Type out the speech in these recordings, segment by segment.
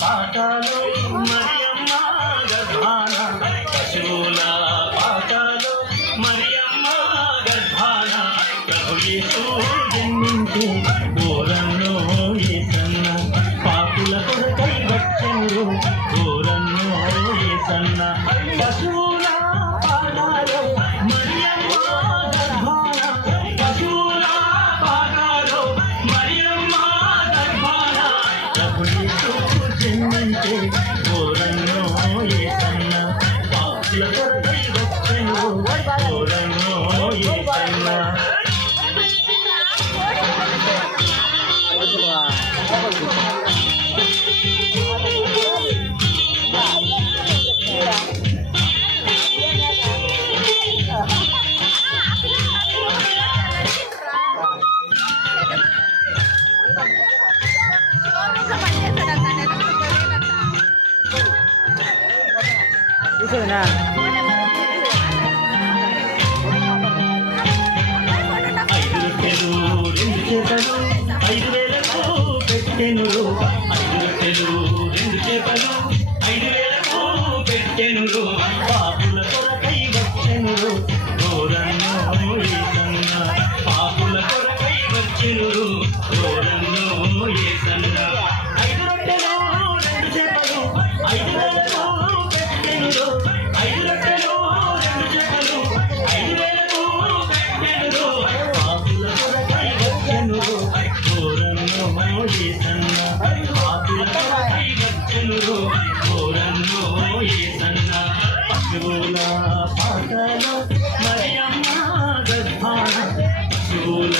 పాటలో మరియమ్మ గర్భాన పశువుల పాటలో మరియమ్మ గర్భాన ప్రభు యేసు జన్మించే ఘోరన్నో యేసన్న పాపుల కొరకై వచ్చెను ఘోరన్నో యేసన్న పశువుల పాటలో మరియమ్మ గర్భాన పశువుల పాటలో మరియమ్మ గర్భాన ప్రభు యేసు జన్మించే ఘోరన్నో యేసన్న పాపుల కొరకై వచ్చెను ఘోరన్నో యేసన్న పెట్టెను 5 చేపలు 5,000 పెట్టెను పాపుల కొరకై వచ్చెను ఘోరన్నో యేసన్న పాపుల కొరకై వచ్చెను ఘోరన్నో యేసన్న 5 రొట్టెలు 2 చేపలు 5,000 పెట్టెను 5 రొట్టెలు 2 చేపలు 5,000 పెట్టెను పాపుల కొరకై వచ్చెను ఘోరన్నో యేసన్న పాపుల కొరకై వచ్చెను ఘోరన్నో యేసన్న పశువుల పాటలో మరియమ్మ గర్భాన పశువుల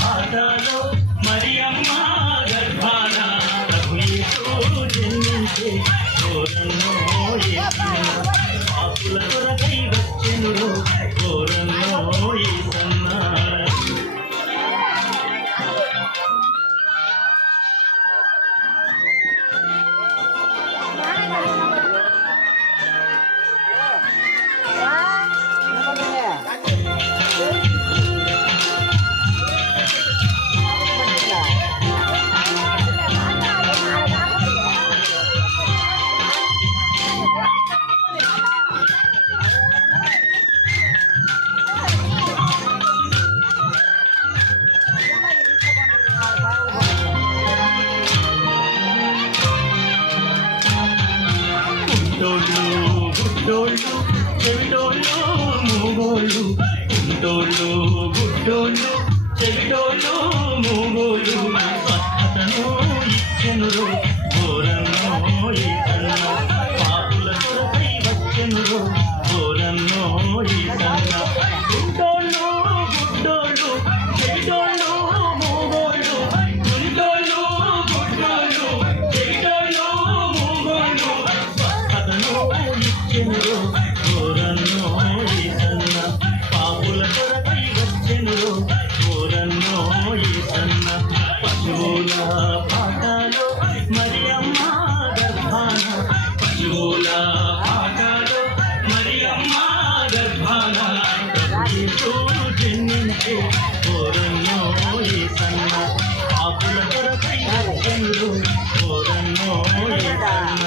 పాటలో మరియమ్మ గర్భాన ప్రభు యేసు జన్మించే ఘోరన్నో యేసన్న పాపుల కొరకై వచ్చెను ఘోరన్నో యేసన్న గుడ్డోళ్ళు చెవిటోళ్ళు మూగోళ్ళు గుడ్డోళ్ళు గుడ్డోళ్ళు చెవిటోళ్ళు మూగోళ్ళు స్వస్థతను ఇచ్చెను ఘోరన్నో యేసన్న పాపుల కొరకై వచ్చెను ఘోరన్నో యేసన్న గుడ్డోళ్ళు గుడ్డోళ్ళు చెవిటోళ్ళు మూగోళ్ళు గుడ్డోళ్ళు గుడ్డోళ్ళు చెవిటోళ్ళు మూగోళ్ళు స్వస్థతను ఇచ్చెను ఘోరన్నో యేసన్న పాపుల కొరకై వచ్చెను ఘోరన్నో యేసన్న పశువుల పాటలో మరియమ్మ గర్భాన పశువుల పాటలో మరియమ్మ గర్భాన ప్రభు యేసు జన్మించే ఘోరన్నో యేసన్న పాపుల కొరకై వచ్చెను ఘోరన్నో యేసన్న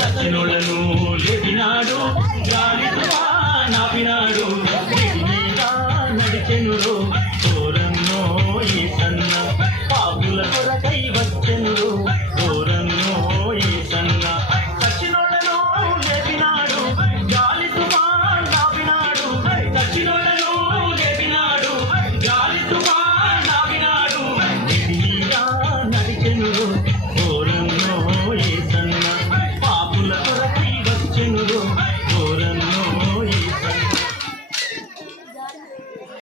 సచ్చినోళ్ళను లేపినాడు గాలితో నాపినాడు నడిచెను